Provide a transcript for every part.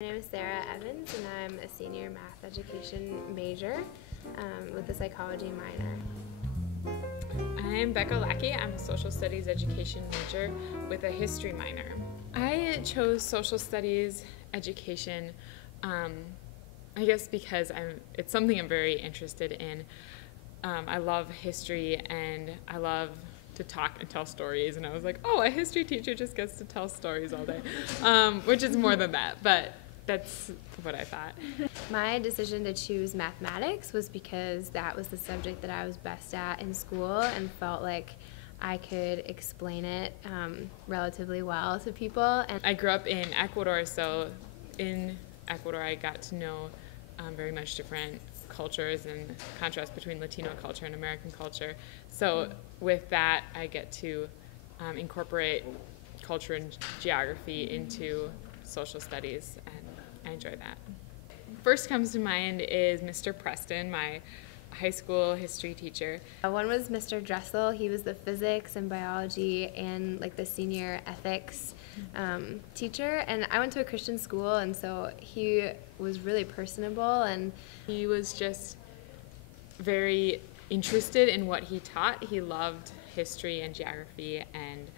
My name is Sarah Evans, and I'm a senior math education major with a psychology minor. I'm Becca Lackey. I'm a social studies education major with a history minor. I chose social studies education, I guess because it's something I'm very interested in. I love history and I love to talk and tell stories, and I was like, oh, a history teacher just gets to tell stories all day, which is more than that, but that's what I thought. My decision to choose mathematics was because that was the subject that I was best at in school and felt like I could explain it relatively well to people. And I grew up in Ecuador, so in Ecuador I got to know very much different cultures and contrast between Latino culture and American culture. So with that, I get to incorporate culture and geography into social studies, and I enjoy that. First comes to mind is Mr. Preston, my high school history teacher. One was Mr. Dressel. He was the physics and biology and like the senior ethics teacher, and I went to a Christian school, and so he was really personable, and he was just very interested in what he taught. He loved history and geography, and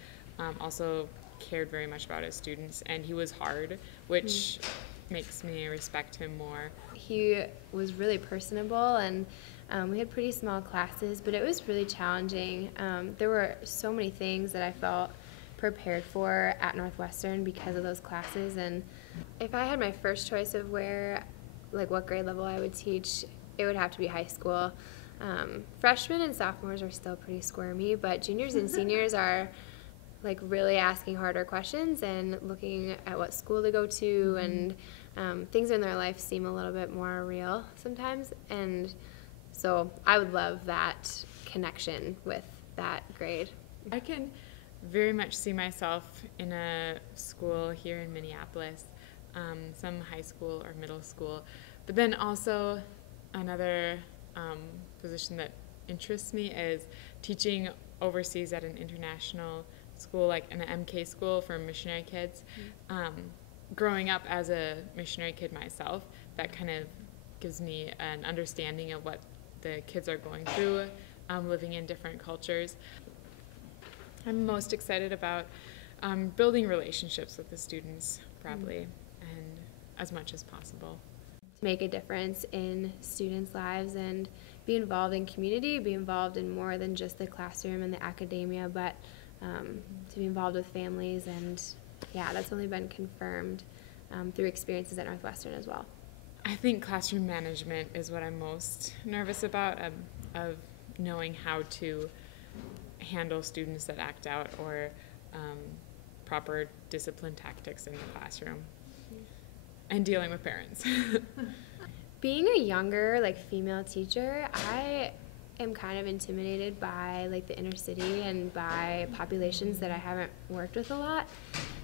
also cared very much about his students, and he was hard, which makes me respect him more. He was really personable, and we had pretty small classes, but it was really challenging. There were so many things that I felt prepared for at Northwestern because of those classes, and if I had my first choice of what grade level I would teach, it would have to be high school. Freshmen and sophomores are still pretty squirmy, but juniors and seniors are like really asking harder questions and looking at what school to go to, and things in their life seem a little bit more real sometimes, and so I would love that connection with that grade. I can very much see myself in a school here in Minneapolis, some high school or middle school, but then also another position that interests me is teaching overseas at an international school, like an MK school for missionary kids. Growing up as a missionary kid myself, that kind of gives me an understanding of what the kids are going through, living in different cultures. I'm most excited about building relationships with the students, probably, and as much as possible. Make a difference in students' lives and be involved in community, be involved in more than just the classroom and the academia, but to be involved with families, and yeah, that's only been confirmed through experiences at Northwestern as well. I think classroom management is what I'm most nervous about, of knowing how to handle students that act out, or proper discipline tactics in the classroom, and dealing with parents. Being a younger, female teacher, I am kind of intimidated by the inner city and by populations that I haven't worked with a lot.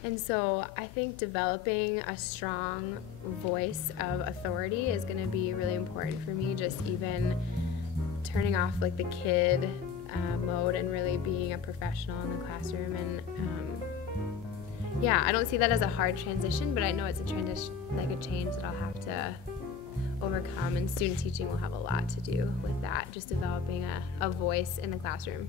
And so I think developing a strong voice of authority is going to be really important for me, just even turning off the kid mode and really being a professional in the classroom. And yeah, I don't see that as a hard transition, but I know it's a transition, a change that I'll have to overcome, and student teaching will have a lot to do with that, just developing a voice in the classroom.